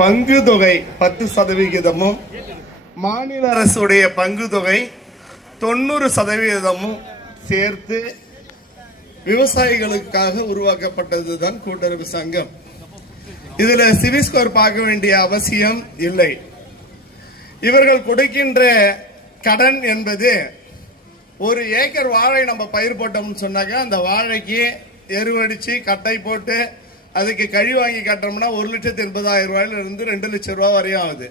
பங்கு தொகை 10%, மாநில அரசுடைய பங்கு தொகை 90% சேர்த்து விவசாயிகளுக்காக உருவாக்கப்பட்டதுதான் கூட்டுறவு சங்கம். இதுல சிவில் ஸ்கோர் பார்க்க வேண்டிய அவசியம் இல்லை. இவர்கள் கொடுக்கின்ற கடன் என்பது ஒரு ஏக்கர் வாழை நம்ம பயிர் போட்டோம்னு சொன்னாக்க அந்த வாழைக்கு எருவடிச்சு கட்டை போட்டு அதுக்கு கழி வாங்கி கட்டோம்னா 1,80,000 ரூபாயிலிருந்து 2 லட்சம் ரூபாய் வரையும் ஆகுது.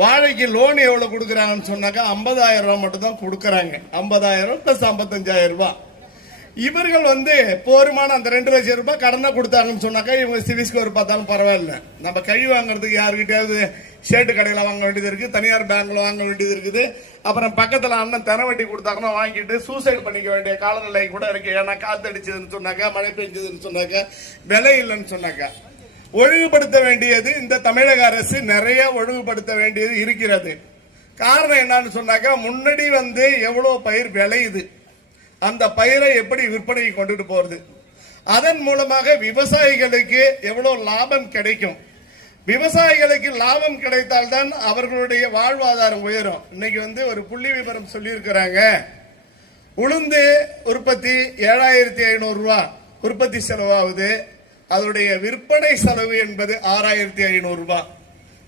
வாழைக்கு லோன் எவ்வளவு கொடுக்கறாங்கன்னு சொன்னாக்கா 50,000 ரூபாய் மட்டும் தான் கொடுக்கறாங்க. 50,000 பிளஸ் 55,000 ரூபாய். இவர்கள் போருமான அந்த 2 லட்சம் ரூபாய் கடனை கொடுத்தாங்கன்னு சொன்னாக்கா இவங்க சிவில் ஸ்கோர் பார்த்தாலும் பரவாயில்ல. நம்ம கழி வாங்குறதுக்கு யாருக்கிட்டையாவது ஷேட்டு கடையில் வாங்க வேண்டியது இருக்கு, தனியார் பேங்க்ல வாங்க வேண்டியது இருக்குது. அப்புறம் பக்கத்துல அண்ணன் தரவட்டி கொடுத்தாங்கன்னா வாங்கிட்டு சூசைட் பண்ணிக்க வேண்டிய காலநிலை கூட இருக்கு. ஏன்னா காத்தடிச்சதுன்னு சொன்னாக்கா, மழை பெஞ்சதுன்னு சொன்னாக்கா, விலை இல்லைன்னு சொன்னாக்கா, ஒழுங்குபடுத்த வேண்டியது இந்த தமிழக அரசு நிறைய ஒழுங்குபடுத்த வேண்டியது இருக்கிறது. காரணம் என்னன்னு சொன்னாக்கா, முன்னாடி எவ்வளவு பயிர் விளையுது, அந்த பயிரை எப்படி விற்பனைக்கு கொண்டுட்டு போறது, அதன் மூலமாக விவசாயிகளுக்கு எவ்வளவு லாபம் கிடைக்கும். விவசாயிகளுக்கு லாபம் கிடைத்தால்தான் அவர்களுடைய வாழ்வாதாரம் உயரும். இன்னைக்கு ஒரு புள்ளி விவரம் சொல்லி இருக்கிறாங்க. உளுந்து உற்பத்தி 7,500 ரூபாய் உற்பத்தி செலவாகுது. அதனுடைய விற்பனை செலவு என்பது 6,500 ரூபாய்.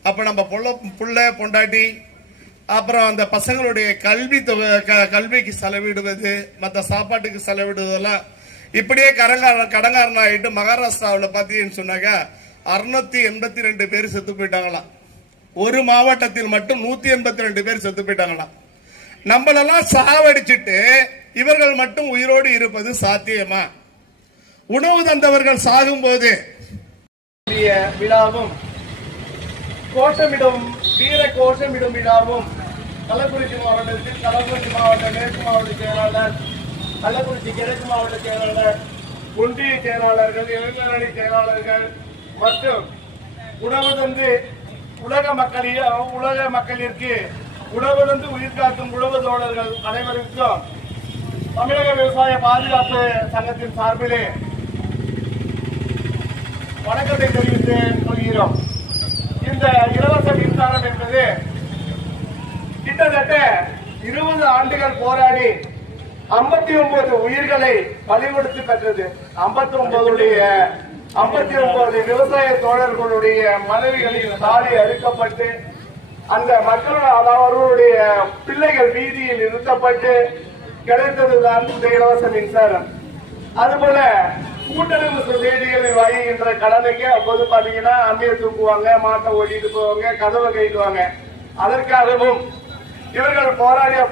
அப்ப நம்ம புள்ள பொண்டாட்டி அப்புறம் அந்த பசங்களுடைய கல்விக்கு செலவிடுவது, மற்ற சாப்பாட்டுக்கு செலவிடுவதெல்லாம் இப்படியே கடங்காரன் ஆகிட்டு மகாராஷ்டிராவில் பார்த்தீங்கன்னு சொன்னாக்கா 682 பேர் செத்து போயிட்டாங்களாம். ஒரு மாவட்டத்தில் மட்டும் 182 பேர் செத்து போயிட்டாங்களாம். நம்மளெல்லாம் சாவடிச்சுட்டு இவர்கள் மட்டும் உயிரோடு இருப்பது சாத்தியமா? உணவு தந்தவர்கள் சாகும் போது விழாவும் கோஷமிடும் வீர கோஷமிடும் விழாவும் கள்ளக்குறிச்சி மாவட்டத்தில் கள்ளக்குறிச்சி மாவட்ட மேற்கு மாவட்ட செயலாளர், கள்ளக்குறிச்சி கிழக்கு மாவட்ட செயலாளர், ஒன்றிய செயலாளர்கள், இளைஞரணி செயலாளர்கள் மற்றும் உணவு தந்து உலக மக்களிற்கு உணவு தந்து உயிர் காக்கும் உழவு தோழர்கள் அனைவருக்கும் தமிழக விவசாய பாதுகாப்பு சங்கத்தின் சார்பிலே வணக்கத்தை தெரிவித்து கொள்கிறோம். இந்த இலவச மின்சாரம் என்பது கிட்டத்தட்ட 20 ஆண்டுகள் போராடி 59 உயிர்களை பலிகொடுத்து பெற்றது. 59 விவசாய தோழர்களுடைய மனைவிகளின் தாலி அறுக்கப்பட்டு அந்த மக்கள் அவர்களுடைய பிள்ளைகள் வீதியில் நிறுத்தப்பட்டு கிடைத்ததுதான் இந்த இலவச மின்சாரம். அதுபோல கூட்டுறவு சொசைட்டிகளில் வாங்குகின்ற கடனுக்கு அப்போது பாத்தீங்கன்னா அம்மியை தூக்குவாங்க, மாட்டை ஓட்டிட்டு போவாங்க, கதவை கைட்டுவாங்க. அதற்காகவும் இவர்கள்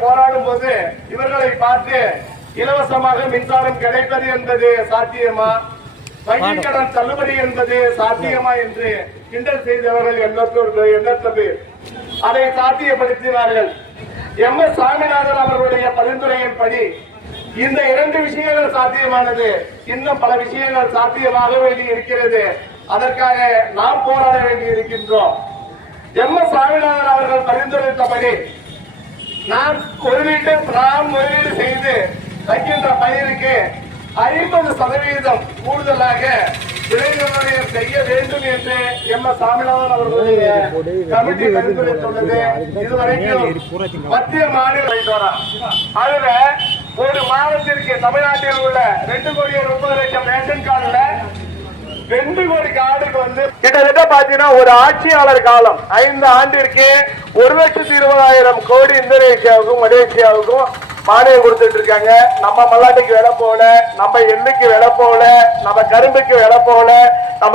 போராடும் போது இவர்களை பார்த்து இலவசமாக மின்சாரம் கிடைப்பது என்பது சாத்தியமா, வங்கி கடன் தள்ளுபடி என்பது சாத்தியமா என்று கிண்டல் செய்தவர்கள் எண்ணத்தது அதை சாத்தியப்படுத்தினார்கள். MS சாமிநாதன் அவர்களுடைய பரிந்துரையின்படி இந்த 2 விஷயங்கள் சாத்தியமானது. இன்னும் பல விஷயங்கள் சாத்தியமாக வேண்டி இருக்கிறது. அதற்காக நாம் போராட வேண்டி இருக்கின்றோம். MS சாமிநாதன் அவர்கள் பரிந்துரைத்தபடி நாம் முதலீடு செய்து வைக்கின்ற பயிருக்கு 50% கூடுதலாக விலை நிர்ணயம் செய்ய வேண்டும் என்று MS சாமிநாதன் அவர்களுடைய கமிட்டி பரிந்துரைத்துள்ளது. இதுவரைக்கும் மத்திய மாநில அதுல ஒரு மாதத்திற்கு தமிழ்நாட்டில் உள்ள 2,30,00,000 ரேஷன் கார்டுல 2 கோடி கார்டுக்கு கிட்டத்தட்ட பாத்தீங்கன்னா ஒரு ஆட்சியாளர் காலம் 5 ஆண்டிற்கு 1,20,000 கோடி இந்தோனேஷியாவுக்கும் மலேசியாவுக்கும் மானியம் கொடுத்துட்டு இருக்காங்க. நம்ம மல்லாட்டைக்கு விலை போல, நம்ம எள்ளுக்கு விலை போல, நம்ம கரும்புக்கு விலை போல, நம்ம